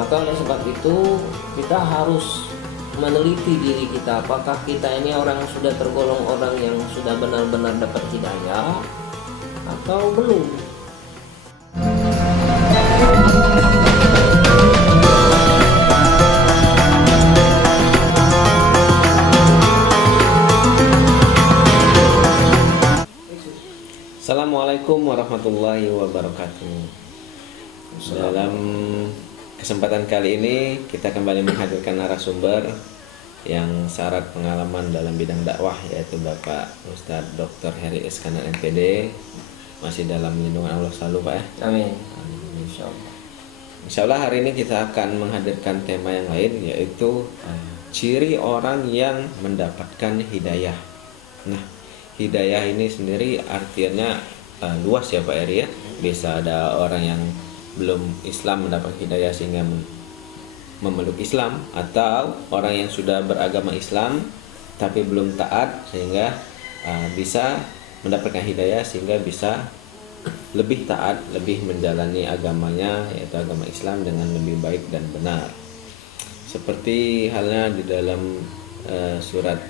Maka oleh sebab itu kita harus meneliti diri kita, apakah kita ini orang yang sudah tergolong orang yang sudah benar-benar dapat hidayah atau belum. Assalamualaikum warahmatullahi wabarakatuh. Dalam kesempatan kali ini kita kembali menghadirkan narasumber yang syarat pengalaman dalam bidang dakwah, yaitu Bapak Ustadz Dr. Heri Iskandar MPD. Masih dalam lindungan Allah selalu, Pak ya. Amin. Insyaallah. Insyaallah hari ini kita akan menghadirkan tema yang lain, yaitu ciri orang yang mendapatkan hidayah. Nah, hidayah ini sendiri artinya luas ya Pak Eri ya. Bisa ada orang yang belum Islam mendapat hidayah sehingga memeluk Islam, atau orang yang sudah beragama Islam tapi belum taat sehingga bisa mendapatkan hidayah sehingga bisa lebih taat, lebih menjalani agamanya, yaitu agama Islam dengan lebih baik dan benar. Seperti halnya di dalam surat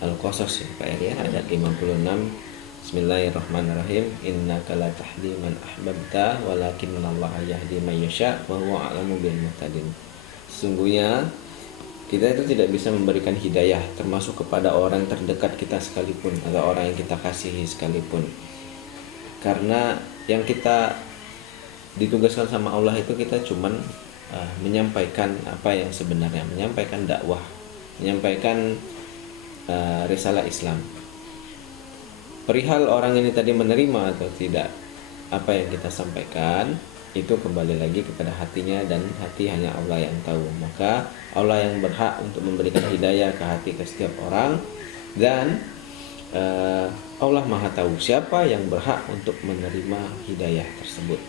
Al-Qasas ya Pak Eri ya, ayat 56. Bismillahirrahmanirrahim. Innaka la tahdi man ahbabta walakinallaha yahdi man yasha wa huwa a'lamu bil muhtadin. Sesungguhnya kita itu tidak bisa memberikan hidayah termasuk kepada orang terdekat kita sekalipun atau orang yang kita kasihi sekalipun. Karena yang kita ditugaskan sama Allah itu kita cuman menyampaikan apa yang sebenarnya, menyampaikan dakwah, menyampaikan risalah Islam. Perihal orang ini tadi menerima atau tidak apa yang kita sampaikan, itu kembali lagi kepada hatinya, dan hati hanya Allah yang tahu. Maka Allah yang berhak untuk memberikan hidayah ke hati ke setiap orang, dan Allah Maha tahu siapa yang berhak untuk menerima hidayah tersebut.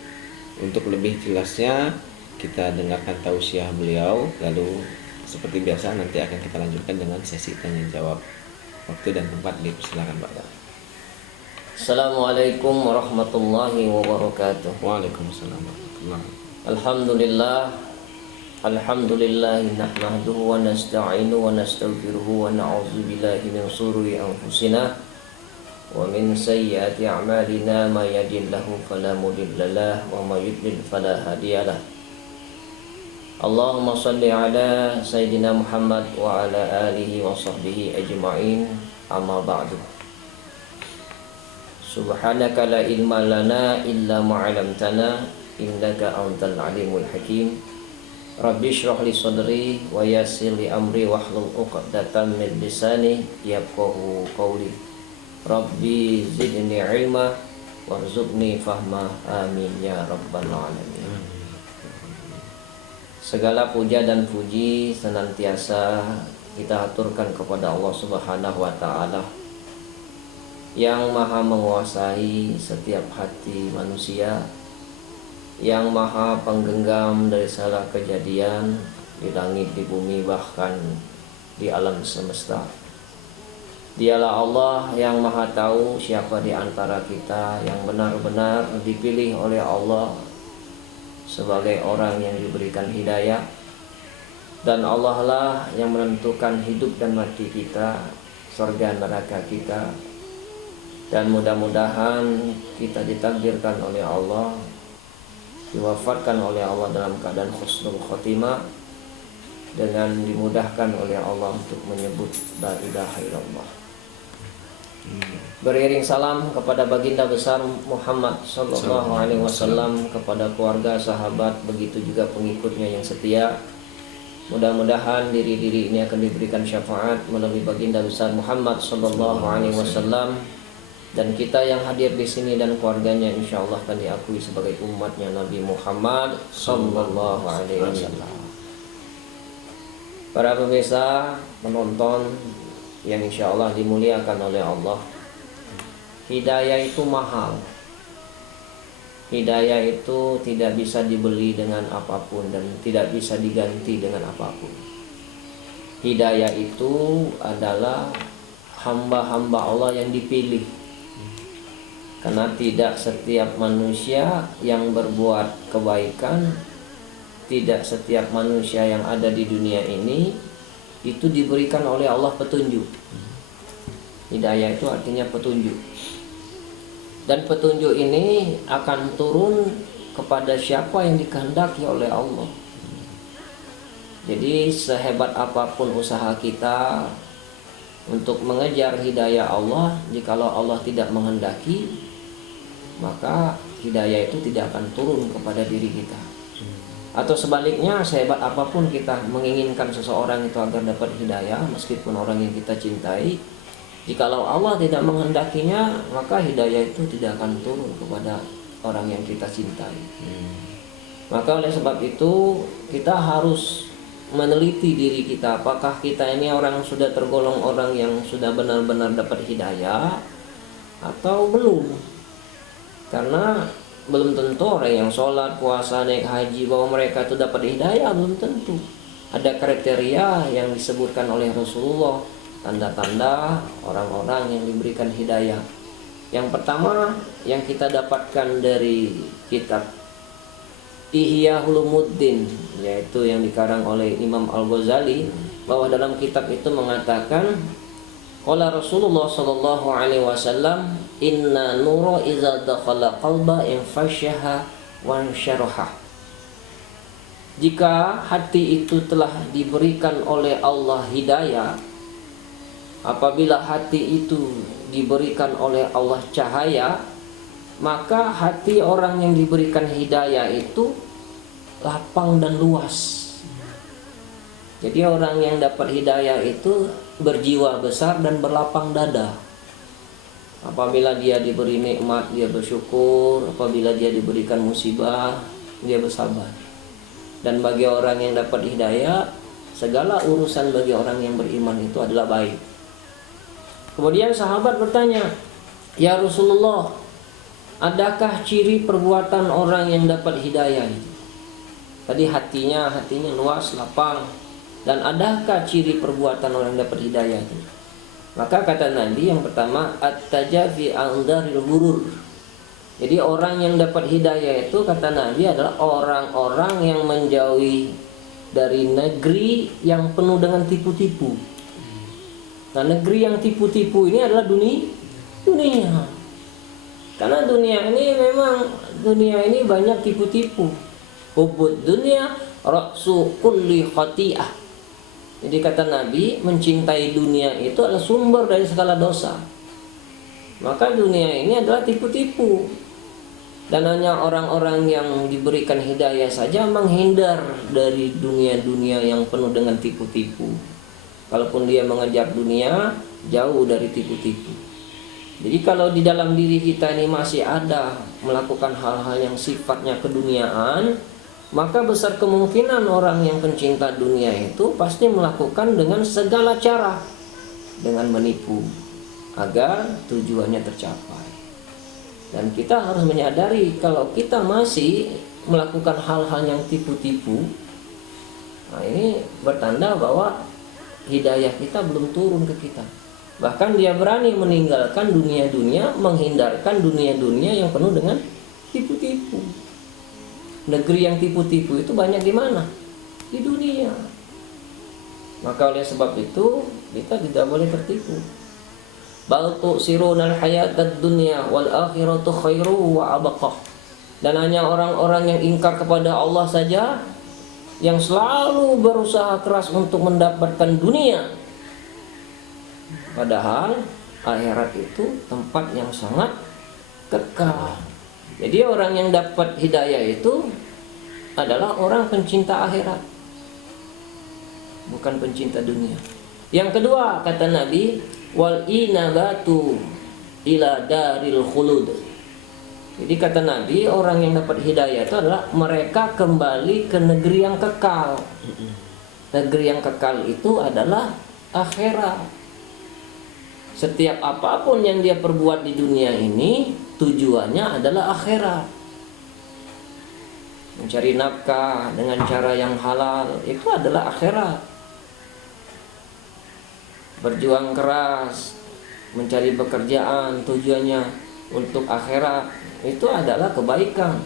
Untuk lebih jelasnya kita dengarkan tausiah beliau, lalu seperti biasa nanti akan kita lanjutkan dengan sesi tanya jawab. Waktu dan tempat dipersilakan Pak. Assalamualaikum warahmatullahi wabarakatuh. Waalaikumsalam warahmatullahi wabarakatuh. Alhamdulillah nahmaduhu wa nasta'inu wa nastaghfiruhu wa na'udzu billahi min shururi anfusina wa min sayyiati a'malina may yahdihillahu fala mudilla lahu wa may yudlil fala hadiyalah. Allahumma shalli ala sayyidina Muhammad wa ala alihi wa sahbihi ajma'in. Amma ba'du. Subhanaka la ilma lana illa ma 'allamtana innaka antal alimul hakim. Rabbi shrah li sadri wa yassir li amri wahlul 'uqdatam min lisani yafqahu qawli. Rabbi zidni ilma warzuqni fahma. Amin ya rabbal alamin. Segala puja dan puji senantiasa kita aturkan kepada Allah Subhanahu wa taala yang maha menguasai setiap hati manusia, yang maha penggenggam dari segala kejadian di langit, di bumi, bahkan di alam semesta. Dialah Allah yang maha tahu siapa di antara kita yang benar-benar dipilih oleh Allah sebagai orang yang diberikan hidayah, dan Allah lah yang menentukan hidup dan mati kita, surga neraka kita. Dan mudah-mudahan kita ditakdirkan oleh Allah, diwafatkan oleh Allah dalam keadaan husnul khotimah, dengan dimudahkan oleh Allah untuk menyebut la ilaha illallah. Beriring salam kepada baginda besar Muhammad sallallahu alaihi wasallam, kepada keluarga, sahabat, begitu juga pengikutnya yang setia. Mudah-mudahan diri-diri ini akan diberikan syafaat melalui baginda besar Muhammad sallallahu alaihi wasallam, dan kita yang hadir di sini dan keluarganya insyaallah akan diakui sebagai umatnya Nabi Muhammad sallallahu alaihi wasallam. Para pemirsa, penonton yang insyaallah dimuliakan oleh Allah, hidayah itu mahal. Hidayah itu tidak bisa dibeli dengan apapun dan tidak bisa diganti dengan apapun. Hidayah itu adalah hamba-hamba Allah yang dipilih. Karena tidak setiap manusia yang berbuat kebaikan tidak setiap manusia yang ada di dunia ini itu diberikan oleh Allah petunjuk. Hidayah itu artinya petunjuk. Dan petunjuk ini akan turun kepada siapa yang dikehendaki oleh Allah. Jadi sehebat apapun usaha kita untuk mengejar hidayah Allah, jikalau Allah tidak menghendaki, maka hidayah itu tidak akan turun kepada diri kita. Atau sebaliknya, sehebat apapun kita menginginkan seseorang itu agar dapat hidayah, meskipun orang yang kita cintai, jikalau Allah tidak menghendakinya, maka hidayah itu tidak akan turun kepada orang yang kita cintai. Maka oleh sebab itu kita harus meneliti diri kita, apakah kita ini orang sudah tergolong orang yang sudah benar-benar dapat hidayah atau belum. Karena belum tentu orang yang sholat, puasa, naik haji bahwa mereka itu dapat hidayah, belum tentu. Ada kriteria yang disebutkan oleh Rasulullah, tanda-tanda orang-orang yang diberikan hidayah. Yang pertama yang kita dapatkan dari kitab Ihya Ulumuddin, yaitu yang dikarang oleh Imam Al-Ghazali, bahwa dalam kitab itu mengatakan, qala Rasulullah sallallahu alaihi wasallam, inna nura iza dakhala qalba infashaha wa syaraha. Jika hati itu telah diberikan oleh Allah hidayah, apabila hati itu diberikan oleh Allah cahaya, maka hati orang yang diberikan hidayah itu lapang dan luas. Jadi orang yang dapat hidayah itu berjiwa besar dan berlapang dada. Apabila dia diberi nikmat, dia bersyukur. Apabila dia diberikan musibah, dia bersabar. Dan bagi orang yang dapat hidayah, segala urusan bagi orang yang beriman itu adalah baik. Kemudian sahabat bertanya, ya Rasulullah, adakah ciri perbuatan orang yang dapat hidayah itu? Tadi hatinya luas, lapang. Dan adakah ciri perbuatan orang yang dapat hidayah itu? Maka kata Nabi yang pertama, at-tajafi andaril ghurur. Jadi orang yang dapat hidayah itu, kata Nabi, adalah orang-orang yang menjauhi dari negeri yang penuh dengan tipu-tipu. Nah, negeri yang tipu-tipu ini adalah dunia. Karena dunia ini banyak tipu-tipu. Hubud dunia raksu kulli khati'ah. Jadi kata Nabi, mencintai dunia itu adalah sumber dari segala dosa. Maka dunia ini adalah tipu-tipu. Dan hanya orang-orang yang diberikan hidayah saja menghindar dari dunia-dunia yang penuh dengan tipu-tipu. Kalaupun dia mengejar dunia, jauh dari tipu-tipu. Jadi kalau di dalam diri kita ini masih ada melakukan hal-hal yang sifatnya keduniaan, maka besar kemungkinan orang yang pencinta dunia itu pasti melakukan dengan segala cara, dengan menipu agar tujuannya tercapai. Dan kita harus menyadari kalau kita masih melakukan hal-hal yang tipu-tipu, nah ini bertanda bahwa hidayah kita belum turun ke kita. Bahkan dia berani meninggalkan dunia-dunia, menghindarkan dunia-dunia yang penuh dengan tipu-tipu. Negeri yang tipu-tipu itu banyak di mana? Di dunia. Maka oleh sebab itu kita tidak boleh tertipu. Bal tu'sirunal hayatad dunya wal akhiratu khairu wa abqa. Dan hanya orang-orang yang ingkar kepada Allah saja yang selalu berusaha keras untuk mendapatkan dunia. Padahal akhirat itu tempat yang sangat kekal. Jadi orang yang dapat hidayah itu adalah orang pencinta akhirat, bukan pencinta dunia. Yang kedua kata Nabi, wal inabatu ila daril khulud. Jadi kata Nabi, orang yang dapat hidayah itu adalah mereka kembali ke negeri yang kekal. Negeri yang kekal itu adalah akhirat. Setiap apapun yang dia perbuat di dunia ini tujuannya adalah akhirat. Mencari nafkah dengan cara yang halal itu adalah akhirat. Berjuang keras, mencari pekerjaan tujuannya untuk akhirat, itu adalah kebaikan.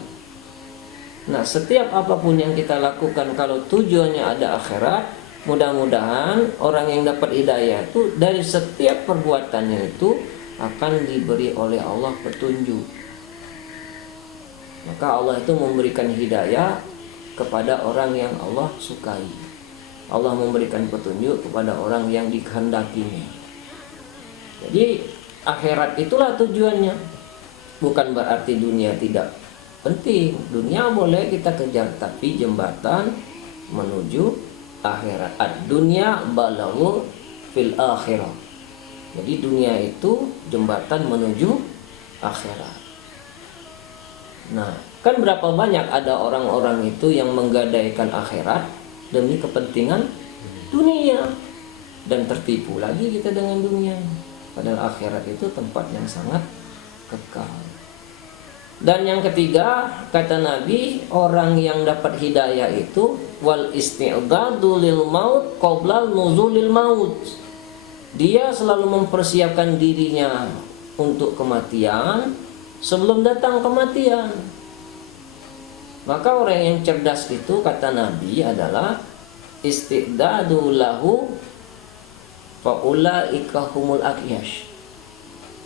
Nah, setiap apapun yang kita lakukan kalau tujuannya ada akhirat, mudah-mudahan orang yang dapat hidayah itu dari setiap perbuatannya itu akan diberi oleh Allah petunjuk. Maka Allah itu memberikan hidayah kepada orang yang Allah sukai. Allah memberikan petunjuk kepada orang yang dikehendakinya. Jadi akhirat itulah tujuannya. Bukan berarti dunia tidak penting. Dunia boleh kita kejar, tapi jembatan menuju akhirat. Ad-dunya balaghu fil akhirah. Jadi dunia itu jembatan menuju akhirat. Nah, kan berapa banyak ada orang-orang itu yang menggadaikan akhirat demi kepentingan dunia, dan tertipu lagi kita dengan dunia. Padahal akhirat itu tempat yang sangat kekal. Dan yang ketiga, kata Nabi, orang yang dapat hidayah itu wal isti'dadu lil maut qabla nuzulil maut. Dia selalu mempersiapkan dirinya untuk kematian sebelum datang kematian. Maka orang yang cerdas itu, kata Nabi, adalah isti'dadu lahu faulaika humul aqyash.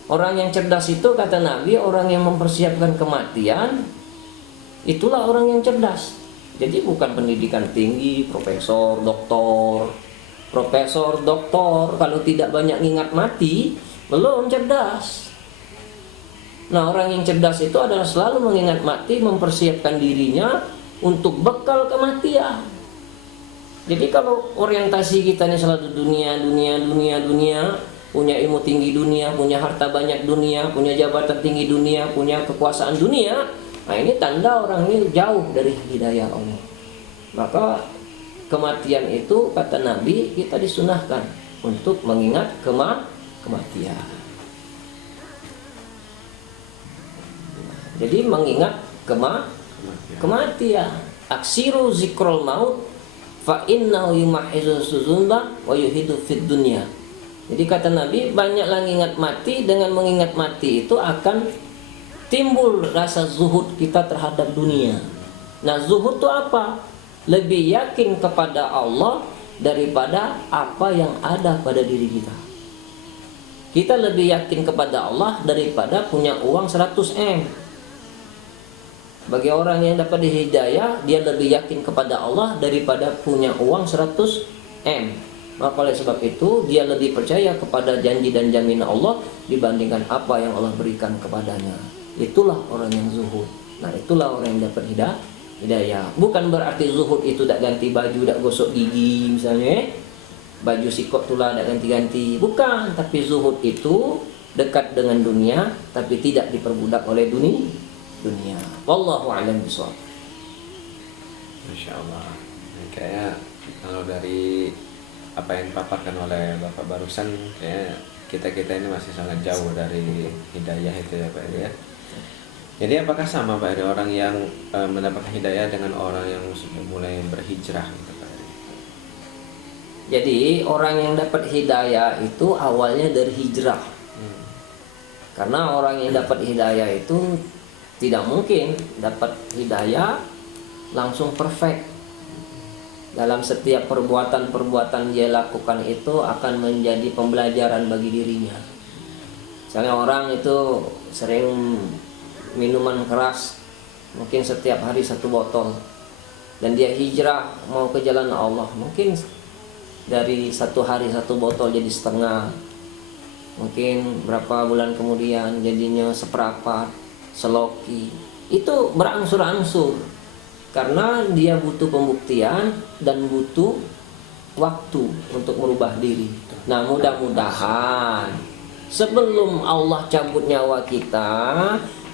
Orang yang cerdas itu, kata Nabi, orang yang mempersiapkan kematian, itulah orang yang cerdas. Jadi bukan pendidikan tinggi, profesor, doktor. Profesor, doktor, kalau tidak banyak ingat mati, belum cerdas. Nah, orang yang cerdas itu adalah selalu mengingat mati, mempersiapkan dirinya untuk bekal kematian. Jadi kalau orientasi kita ini selalu dunia, punya ilmu tinggi dunia, punya harta banyak dunia, punya jabatan tinggi dunia, punya kekuasaan dunia, nah ini tanda orang ini jauh dari hidayah Allah. Maka kematian itu, kata Nabi, kita disunahkan untuk mengingat kematian. Jadi mengingat kematian. Aksiru zikrul maut fa innahu yumahizu suzunba wa yuhidu fid dunya. Jadi kata Nabi, banyaklah ingat mati. Dengan mengingat mati itu akan timbul rasa zuhud kita terhadap dunia. Nah, zuhud itu apa? Lebih yakin kepada Allah daripada apa yang ada pada diri kita. Kita lebih yakin kepada Allah daripada punya uang 100 M. Bagi orang yang dapat hidayah, dia lebih yakin kepada Allah daripada punya uang 100 M. Maka oleh sebab itu dia lebih percaya kepada janji dan jaminan Allah dibandingkan apa yang Allah berikan kepadanya. Itulah orang yang zuhud. Nah, itulah orang yang dapat hidayah. Bukan berarti zuhud itu tak ganti baju, tak gosok gigi misalnya. Baju sikot tulah tak ganti-ganti. Bukan, tapi zuhud itu dekat dengan dunia tapi tidak diperbudak oleh dunia. Wallahu a'lam bishawab. Masya Allah. Kayak kalau dari apa yang dipaparkan oleh Bapak barusan, kayak kita ini masih sangat jauh dari hidayah itu ya Pak Eri ya. Jadi apakah sama Pak Eri orang yang mendapatkan hidayah dengan orang yang sudah mulai berhijrah gitu Pak Eri? Jadi orang yang dapat hidayah itu awalnya dari hijrah. Karena orang yang dapat hidayah itu tidak mungkin dapat hidayah langsung perfect. Dalam setiap perbuatan-perbuatan dia lakukan itu akan menjadi pembelajaran bagi dirinya. Misalnya orang itu sering minuman keras, mungkin setiap hari 1 botol, dan dia hijrah mau ke jalan Allah, mungkin dari 1 hari 1 botol jadi setengah, mungkin berapa bulan kemudian jadinya seperempat, seloki. Itu berangsur-angsur. Karena dia butuh pembuktian dan butuh waktu untuk merubah diri. Nah, mudah-mudahan sebelum Allah cabut nyawa kita,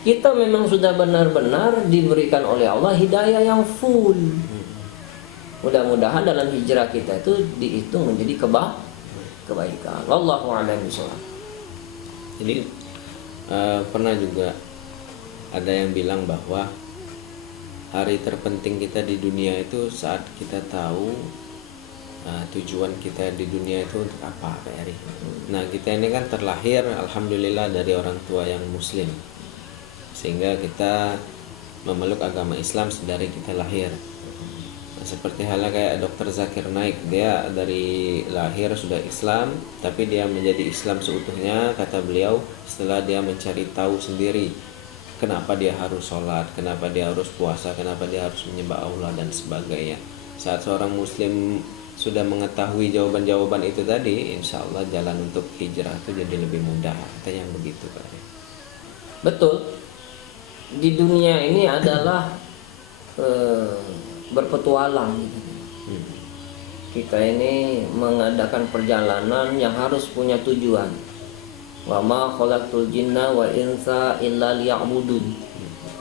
kita memang sudah benar-benar diberikan oleh Allah hidayah yang full. Mudah-mudahan dalam hijrah kita itu dihitung menjadi kebaikan. Wallahu a'lam bishawab. Jadi pernah juga ada yang bilang bahwa hari terpenting kita di dunia itu saat kita tahu tujuan kita di dunia itu untuk apa, Pak Eri. Nah, kita ini kan terlahir alhamdulillah dari orang tua yang muslim, sehingga kita memeluk agama Islam sedari kita lahir. Nah, seperti halnya kayak Dr. Zakir Naik, dia dari lahir sudah Islam, tapi dia menjadi Islam seutuhnya, kata beliau, setelah dia mencari tahu sendiri kenapa dia harus sholat, kenapa dia harus puasa, kenapa dia harus menyembah Allah dan sebagainya. Saat seorang muslim sudah mengetahui jawaban-jawaban itu tadi, insya Allah jalan untuk hijrah itu jadi lebih mudah, katanya begitu Pak. Betul. Di dunia ini adalah berpetualang gitu. Kita ini mengadakan perjalanan yang harus punya tujuan. Wa ma khalaqtul jinna wa insa illa liya'budun.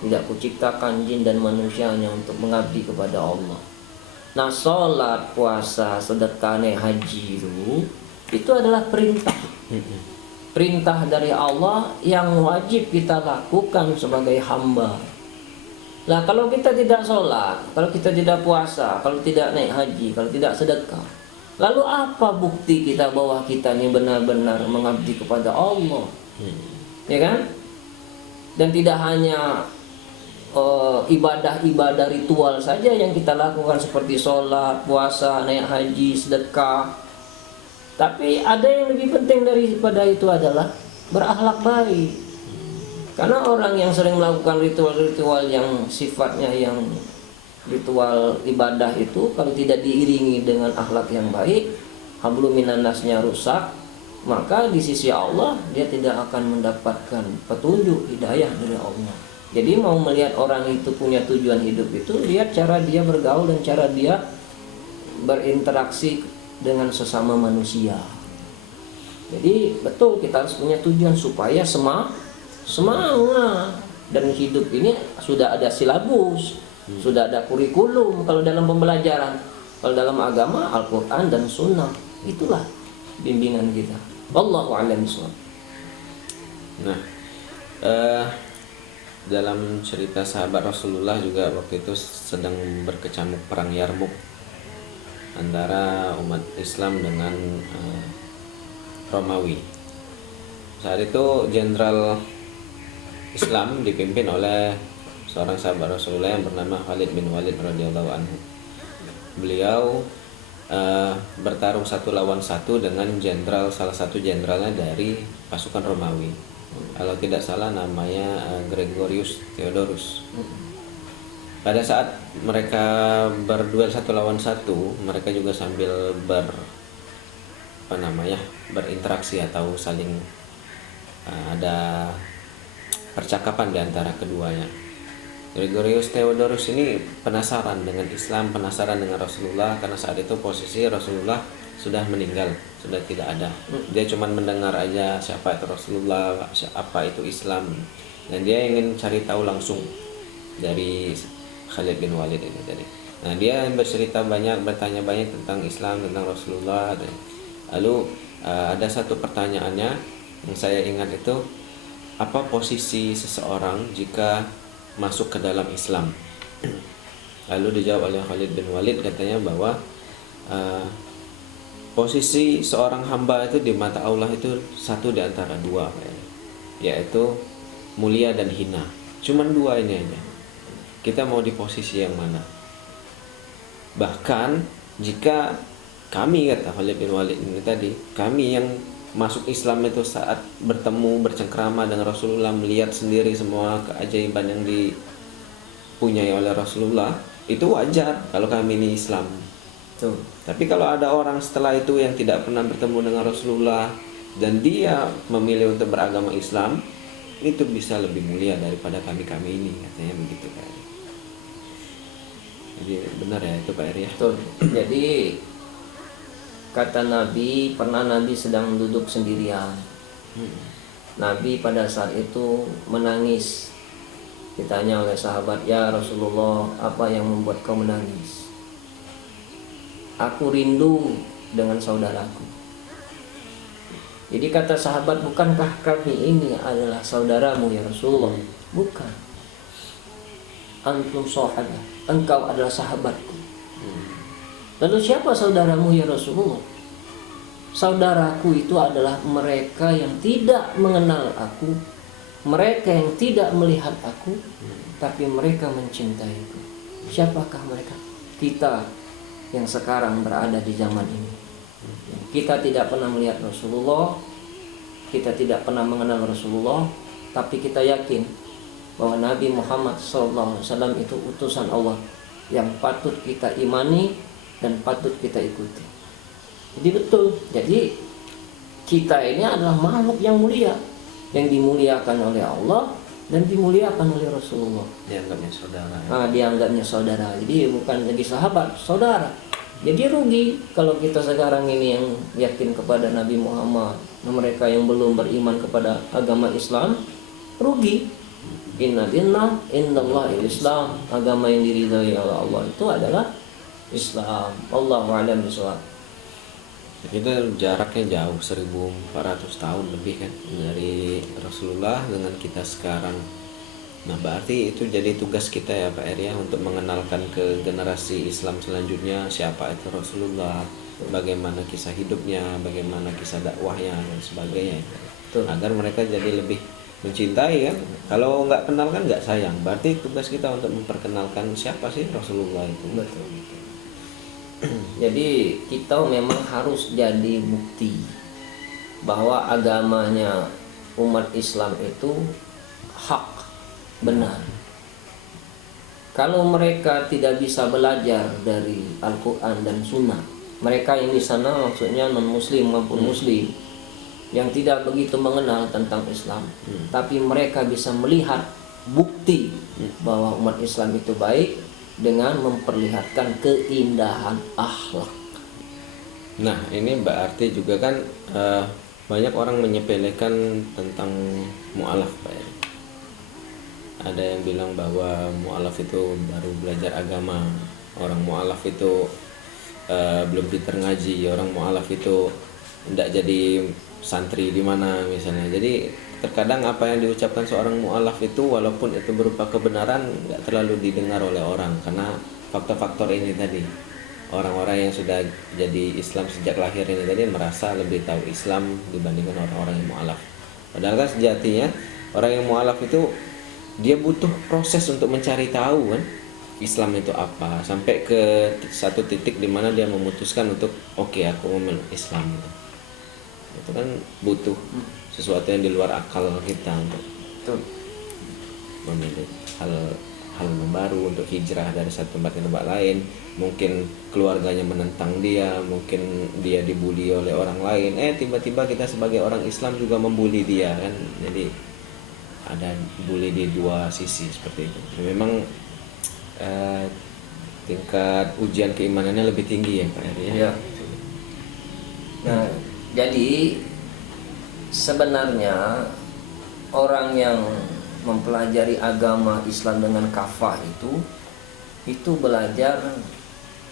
Tidak kuciptakan jin dan manusia hanya untuk mengabdi kepada Allah. Nah, sholat, puasa, sedekah, haji itu adalah perintah. Perintah dari Allah yang wajib kita lakukan sebagai hamba. Nah, kalau kita tidak sholat, kalau kita tidak puasa, kalau tidak naik haji, kalau tidak sedekah, lalu apa bukti kita bahwa kita ini benar-benar mengabdi kepada Allah? Ya kan? Dan tidak hanya ibadah-ibadah ritual saja yang kita lakukan seperti sholat, puasa, naik haji, sedekah. Tapi ada yang lebih penting daripada itu adalah berakhlak baik. Karena orang yang sering melakukan ritual-ritual yang sifatnya yang ritual ibadah itu, kalau tidak diiringi dengan akhlak yang baik, hablum minan nasnya rusak, maka di sisi Allah dia tidak akan mendapatkan petunjuk hidayah dari Allah. Jadi mau melihat orang itu punya tujuan hidup itu, lihat cara dia bergaul dan cara dia berinteraksi dengan sesama manusia. Jadi betul kita harus punya tujuan supaya semangat. Dan hidup ini sudah ada silabus, sudah ada kurikulum kalau dalam pembelajaran. Kalau dalam agama, Al-Quran dan Sunnah, itulah bimbingan kita. Wallahu a'lam bishawab. Nah, dalam cerita sahabat Rasulullah juga waktu itu sedang berkecamuk perang Yarmuk antara umat Islam dengan Romawi. Saat itu jenderal Islam dipimpin oleh seorang sahabat Rasulullah yang bernama Khalid bin Walid radhiyallahu anhu. Beliau bertarung 1 lawan 1 dengan salah satu jenderalnya dari pasukan Romawi. Kalau tidak salah namanya Gregorius Theodorus. Pada saat mereka berduel 1 lawan 1, mereka juga sambil berinteraksi atau saling ada percakapan di antara keduanya. Gregorius Theodorus ini penasaran dengan Islam, penasaran dengan Rasulullah, karena saat itu posisi Rasulullah sudah meninggal, sudah tidak ada. Dia cuma mendengar aja siapa itu Rasulullah, apa itu Islam, dan dia ingin cari tahu langsung dari Khalid bin Walid ini tadi. Nah, dia bercerita banyak, bertanya banyak tentang Islam, tentang Rasulullah. Lalu ada satu pertanyaannya yang saya ingat itu, apa posisi seseorang jika masuk ke dalam Islam? Lalu dijawab oleh Khalid bin Walid, katanya bahwa posisi seorang hamba itu di mata Allah itu satu di antara dua, yaitu mulia dan hina. Cuman dua ini aja. Kita mau di posisi yang mana? Bahkan jika kami, kata Khalid bin Walid ini tadi, kami yang masuk Islam itu saat bertemu bercengkrama dengan Rasulullah, melihat sendiri semua keajaiban yang dipunyai oleh Rasulullah, itu wajar kalau kami ini Islam. Tuh. Tapi kalau ada orang setelah itu yang tidak pernah bertemu dengan Rasulullah dan dia memilih untuk beragama Islam, itu bisa lebih mulia daripada kami ini, katanya begitu Pak Eri. Jadi benar ya itu Pak Eri ya. Betul. Jadi kata Nabi, pernah Nabi sedang duduk sendirian. Nabi pada saat itu menangis. Ditanya oleh sahabat, "Ya Rasulullah, apa yang membuat kau menangis?" "Aku rindu dengan saudaraku." Jadi kata sahabat, "Bukankah kami ini adalah saudaramu ya Rasulullah?" "Bukan. Antum sahabat, engkau adalah sahabatku." "Lalu siapa saudaramu ya Rasulullah?" "Saudaraku itu adalah mereka yang tidak mengenal aku mereka yang tidak melihat aku, tapi mereka mencintaiku. Siapakah mereka? Kita yang sekarang berada di zaman ini. Kita tidak pernah melihat Rasulullah, kita tidak pernah mengenal Rasulullah, tapi kita yakin bahwa Nabi Muhammad SAW itu utusan Allah yang patut kita imani dan patut kita ikuti. Jadi betul. Jadi kita ini adalah makhluk yang mulia, yang dimuliakan oleh Allah dan dimuliakan oleh Rasulullah. Dianggapnya saudara. Dianggapnya saudara. Jadi bukan lagi sahabat, saudara. Jadi rugi kalau kita sekarang ini yang yakin kepada Nabi Muhammad, mereka yang belum beriman kepada agama Islam, rugi. Inna dinna indallahi Islam. Agama yang diridhai oleh Allah itu adalah Islam. Allahu a'lam bishawab. Kita jaraknya jauh, 1400 tahun lebih kan dari Rasulullah dengan kita sekarang. Nah berarti itu jadi tugas kita ya Pak Eri ya, untuk mengenalkan ke generasi Islam selanjutnya siapa itu Rasulullah, bagaimana kisah hidupnya, bagaimana kisah dakwahnya dan sebagainya. Betul. Agar mereka jadi lebih mencintai kan. Kalau nggak kenal kan nggak sayang. Berarti tugas kita untuk memperkenalkan siapa sih Rasulullah itu. Betul. Jadi kita memang harus jadi bukti bahwa agamanya umat Islam itu hak, benar. Kalau mereka tidak bisa belajar dari Al-Quran dan Sunnah, mereka yang di sana maksudnya non-Muslim maupun Muslim yang tidak begitu mengenal tentang Islam, tapi mereka bisa melihat bukti bahwa umat Islam itu baik dengan memperlihatkan keindahan akhlak. Nah ini berarti juga kan banyak orang menyepelekan tentang mu'alaf Pak Eri. Ada yang bilang bahwa mu'alaf itu baru belajar agama, orang mu'alaf itu belum pintar ngaji, orang mu'alaf itu tidak jadi santri di mana misalnya. Jadi terkadang apa yang diucapkan seorang mu'alaf itu walaupun itu berupa kebenaran nggak terlalu didengar oleh orang karena faktor-faktor ini tadi. Orang-orang yang sudah jadi Islam sejak lahir ini tadi merasa lebih tahu Islam dibandingkan orang-orang yang mu'alaf. Padahal kan sejatinya orang yang mu'alaf itu dia butuh proses untuk mencari tahu kan Islam itu apa, sampai ke satu titik di mana dia memutuskan untuk oke, aku memeluk Islam gitu. Itu kan butuh sesuatu yang di luar akal kita untuk memilih hal baru, untuk hijrah dari satu tempat ke tempat lain. Mungkin keluarganya menentang dia, mungkin dia dibully oleh orang lain, tiba-tiba kita sebagai orang Islam juga membuli dia kan. Jadi ada bully di dua sisi seperti itu. Memang tingkat ujian keimanannya lebih tinggi ya Pak Eri ya. Nah, jadi sebenarnya orang yang mempelajari agama Islam dengan kafah itu belajar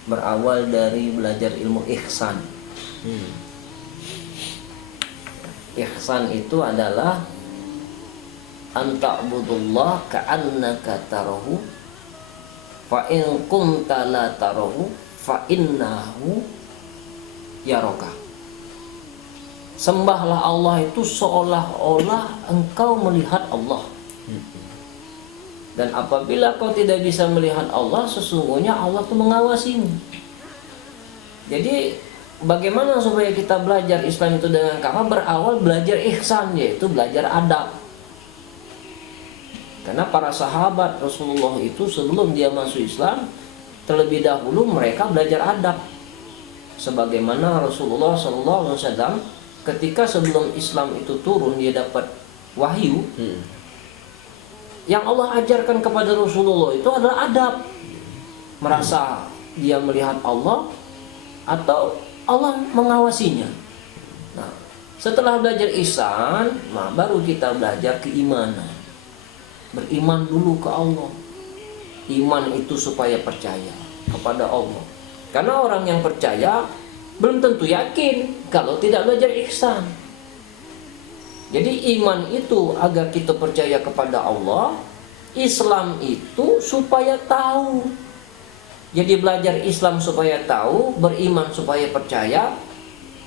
berawal dari belajar ilmu ihsan. Ihsan itu adalah anta'budullah ka'annaka tarahu fa in kunta la tarahu fa innahu yaraka. Sembahlah Allah itu seolah-olah engkau melihat Allah. Dan apabila kau tidak bisa melihat Allah, sesungguhnya Allah itu mengawasimu. Jadi bagaimana supaya kita belajar Islam itu dengan kafah? Berawal belajar ihsan, yaitu belajar adab. Karena para sahabat Rasulullah itu sebelum dia masuk Islam, terlebih dahulu mereka belajar adab. Sebagaimana Rasulullah SAW ketika sebelum Islam itu turun, dia dapat wahyu. Yang Allah ajarkan kepada Rasulullah itu adalah adab. Merasa dia melihat Allah atau Allah mengawasinya. Nah, setelah belajar ihsan, baru kita belajar keimanan. Beriman dulu ke Allah. Iman itu supaya percaya kepada Allah. Karena orang yang percaya belum tentu yakin kalau tidak belajar ihsan. Jadi iman itu agar kita percaya kepada Allah, Islam itu supaya tahu. Jadi belajar Islam supaya tahu, beriman supaya percaya,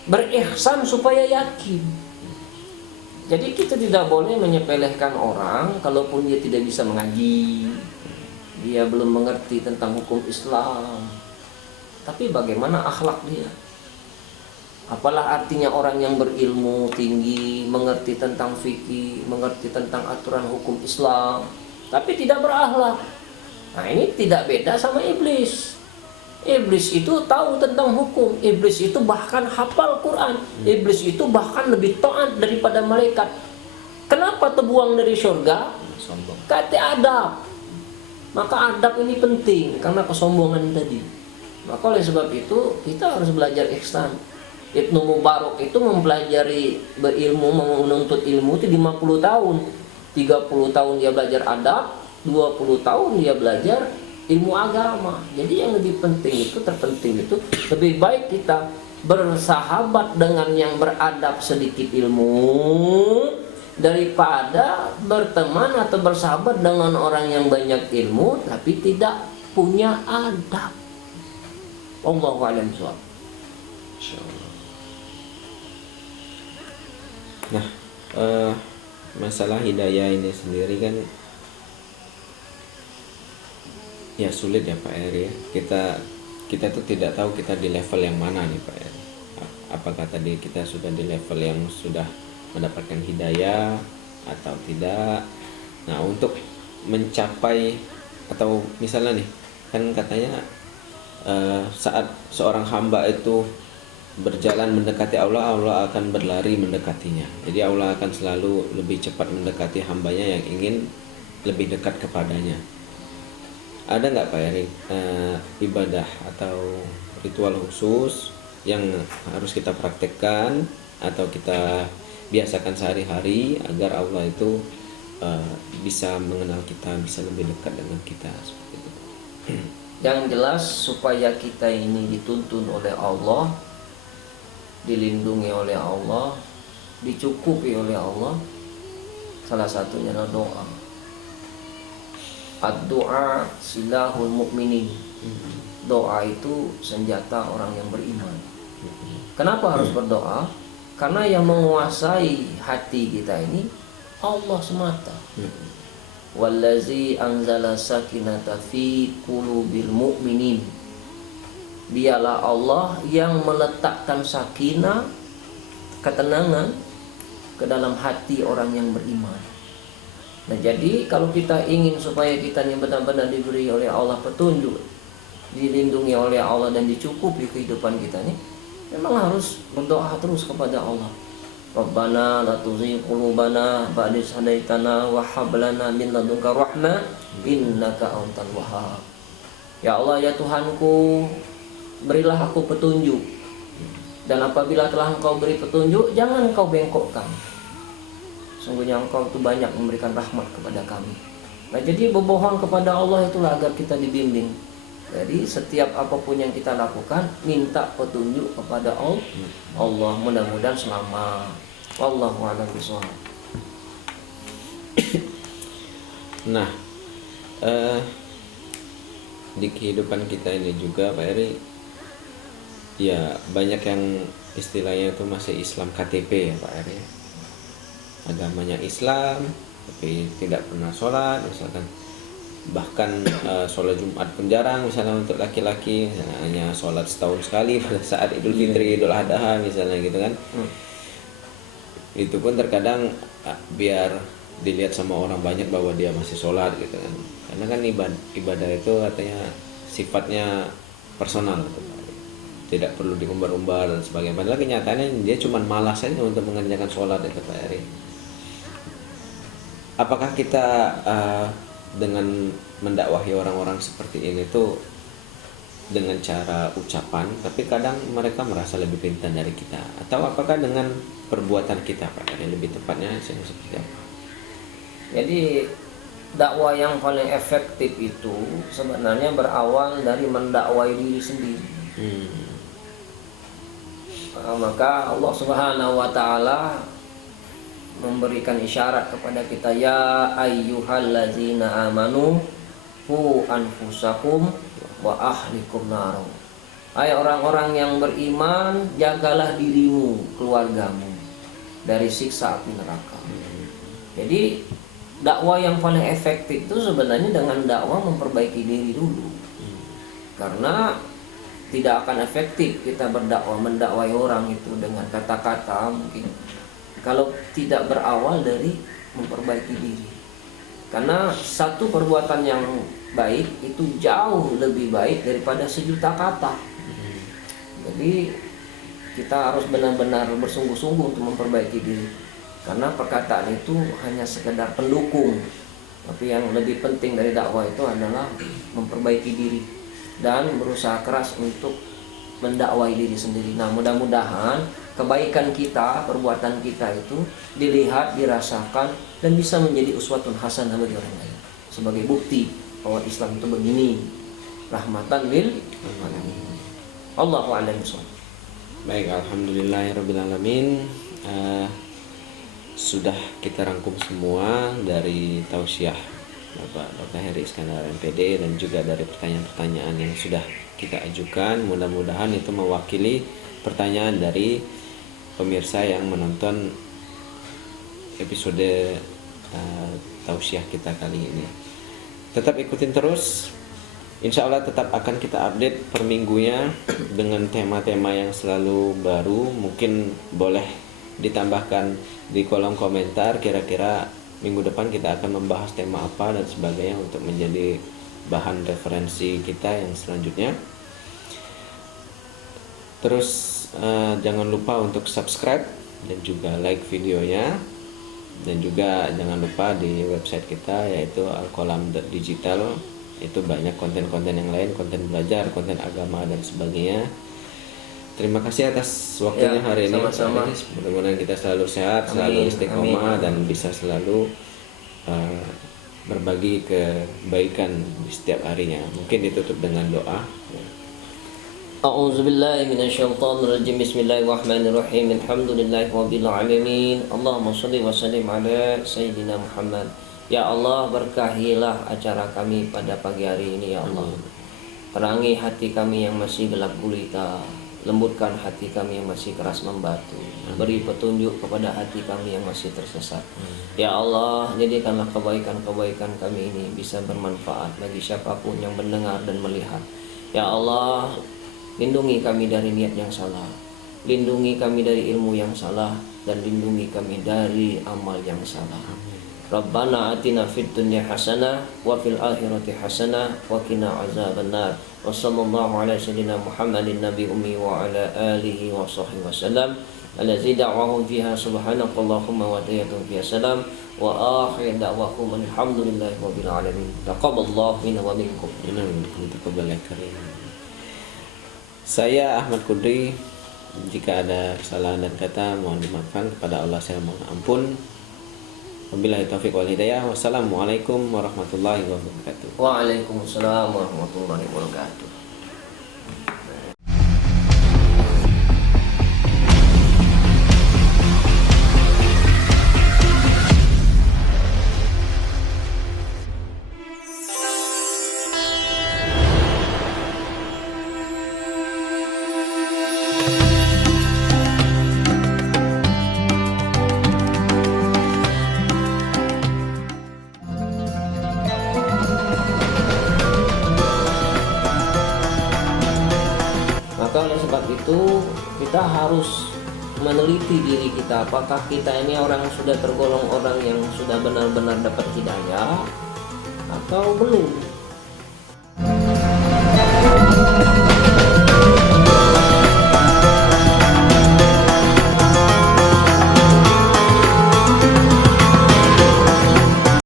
berihsan supaya yakin. Jadi kita tidak boleh menyepelekan orang kalaupun dia tidak bisa mengaji, dia belum mengerti tentang hukum Islam. Tapi bagaimana akhlak dia? Apalah artinya orang yang berilmu tinggi, mengerti tentang fikih, mengerti tentang aturan hukum Islam, tapi tidak berakhlak. Nah, ini tidak beda sama iblis. Iblis itu tahu tentang hukum. Iblis itu bahkan hafal Quran. Iblis itu bahkan lebih taat daripada malaikat. Kenapa terbuang dari surga? Sombong. Kata adab. Maka adab ini penting karena kesombongan tadi. Maka oleh sebab itu kita harus belajar ihsan. Ibnu Mubarak itu mempelajari berilmu, menuntut ilmu itu 50 tahun. 30 tahun dia belajar adab, 20 tahun dia belajar ilmu agama. Jadi yang lebih penting itu, terpenting itu, lebih baik kita bersahabat dengan yang beradab sedikit ilmu daripada berteman atau bersahabat dengan orang yang banyak ilmu tapi tidak punya adab. Allahu a'lam bishawab. Insyaallah. Nah, masalah hidayah ini sendiri kan ya sulit ya Pak Eri ya. Kita tuh tidak tahu kita di level yang mana nih Pak Eri. Apakah tadi kita sudah di level yang sudah mendapatkan hidayah atau tidak. Nah, untuk mencapai atau misalnya nih kan katanya saat seorang hamba itu berjalan mendekati Allah, Allah akan berlari mendekatinya. Jadi Allah akan selalu lebih cepat mendekati hambanya yang ingin lebih dekat kepadanya. Ada nggak Pak Eri ibadah atau ritual khusus yang harus kita praktekkan atau kita biasakan sehari-hari agar Allah itu bisa mengenal kita, bisa lebih dekat dengan kita seperti itu? Yang jelas supaya kita ini dituntun oleh Allah, dilindungi oleh Allah, dicukupi oleh Allah, salah satunya adalah doa. Ad-du'a silahul mu'minin. Doa itu senjata orang yang beriman. Kenapa harus berdoa? Karena yang menguasai hati kita ini Allah semata. Wallazi anzala sakinata fi qulubil mu'minin. Dialah Allah yang meletakkan sakinah, ketenangan ke dalam hati orang yang beriman. Nah, jadi kalau kita ingin supaya kita ini benar-benar diberi oleh Allah petunjuk, dilindungi oleh Allah dan dicukupi kehidupan kita ini, memang harus berdoa terus kepada Allah. Rabbana la tuzigh qulubana ba'da idh hadaitana wa hab lana min ladunka rahmah innaka antal wahhab. Ya Allah, ya Tuhanku, berilah aku petunjuk. Dan apabila telah Engkau beri petunjuk, jangan Engkau bengkokkan. Sungguhnya Engkau itu banyak memberikan rahmat kepada kami. Nah, jadi berbohong kepada Allah itulah agar kita dibimbing. Jadi setiap apapun yang kita lakukan, minta petunjuk kepada Allah. Mudah-mudahan selamat. Wallahu a'lam bishawab. Nah, di kehidupan kita ini juga Pak Eri, ya banyak yang istilahnya itu masih Islam KTP ya Pak Eri. Agamanya Islam tapi tidak pernah sholat misalkan, bahkan sholat Jumat pun jarang misalnya untuk laki-laki, misalnya hanya sholat setahun sekali pada saat Idul Fitri, Idul Adha misalnya gitu kan. Itu pun terkadang biar dilihat sama orang banyak bahwa dia masih sholat gitu kan, karena kan ibadah itu katanya sifatnya personal gitu, tidak perlu diumbar-umbar dan sebagainya. Padahal kenyataannya dia cuma malas saja untuk mengerjakan sholat itu Pak Eri. Apakah kita dengan mendakwahi orang-orang seperti ini tuh dengan cara ucapan, tapi kadang mereka merasa lebih pintar dari kita, atau apakah dengan perbuatan kita Pak Eri lebih tepatnya seperti apa? Jadi dakwah yang paling efektif itu sebenarnya berawal dari mendakwai diri sendiri. Maka Allah Subhanahu wa taala memberikan isyarat kepada kita, ya ayyuhallazina amanu qu anfusakum wa ahlikum nar. Hai orang-orang yang beriman, jagalah dirimu, keluargamu. dari siksa api neraka. Jadi dakwah yang paling efektif itu sebenarnya dengan dakwah memperbaiki diri dulu. Karena tidak akan efektif kita berdakwah, mendakwai orang itu dengan kata-kata mungkin kalau tidak berawal dari memperbaiki diri. Karena satu perbuatan yang baik itu jauh lebih baik daripada 1.000.000 kata. Jadi kita harus benar-benar bersungguh-sungguh untuk memperbaiki diri. Karena perkataan itu hanya sekedar pendukung. Tapi yang lebih penting dari dakwah itu adalah memperbaiki diri dan berusaha keras untuk mendakwai diri sendiri. Nah, mudah-mudahan kebaikan kita, perbuatan kita itu dilihat, dirasakan dan bisa menjadi uswatun hasanah bagi orang lain. Sebagai bukti bahwa Islam itu begini, rahmatan lil alamin. Allahu a'lam bishawab. Baik, alhamdulillahirabbil alamin. Sudah kita rangkum semua dari tausiah Bapak Dr. Heri Iskandar MPD dan juga dari pertanyaan-pertanyaan yang sudah kita ajukan. Mudah-mudahan itu mewakili pertanyaan dari pemirsa yang menonton episode tausiah kita kali ini. Tetap ikutin terus. Insya Allah tetap akan kita update per minggunya dengan tema-tema yang selalu baru. Mungkin boleh ditambahkan di kolom komentar kira-kira minggu depan kita akan membahas tema apa dan sebagainya untuk menjadi bahan referensi kita yang selanjutnya. Terus jangan lupa untuk subscribe dan juga like videonya, dan juga jangan lupa di website kita yaitu alkolam.digital. Itu banyak konten-konten yang lain, konten belajar, konten agama dan sebagainya. Terima kasih atas waktunya hari ini. Sama-sama. Mudah-mudahan kita selalu sehat, selalu istiqomah dan bisa selalu berbagi kebaikan di setiap harinya. Mungkin ditutup dengan doa. A'udzubillahi minasyaitonirrajim. Bismillahirrahmanirrahim. Alhamdulillahirabbil alamin. Allahumma shalli wa sallim ala sayyidina Muhammad. Ya Allah, berkahilah acara kami pada pagi hari ini ya Allah. Terangi hati kami yang masih gelap gulita. Lembutkan hati kami yang masih keras membatu. Beri petunjuk kepada hati kami yang masih tersesat. Ya Allah, jadikanlah kebaikan-kebaikan kami ini bisa bermanfaat bagi siapapun yang mendengar dan melihat. Ya Allah, lindungi kami dari niat yang salah. Lindungi kami dari ilmu yang salah. Dan lindungi kami dari amal yang salah. Rabbana atina fid dunya hasanah wa fil akhirati hasanah wa qina azabannar. Wa sallallahu ala sayyidina Muhammadin nabi ummi wa ala alihi wa sahbihi wasallam. Allazi da'wahum fiha subhanakallahumma wa tayyatun fiha salam wa akhir da'wahum alhamdulillahi rabbil alamin. Taqabbalallahu minna wa minkum. Saya Ahmad Kudri. Jika ada kesalahan dan kata mohon dimaafkan, kepada Allah saya mohon ampun. Wabillahi taufiq wal hidayah. Wassalamualaikum warahmatullahi wabarakatuh. Waalaikumsalam warahmatullahi wabarakatuh. Maka oleh sebab itu kita harus meneliti diri kita, apakah kita ini orang sudah tergolong orang yang sudah benar-benar dapat hidayah atau belum.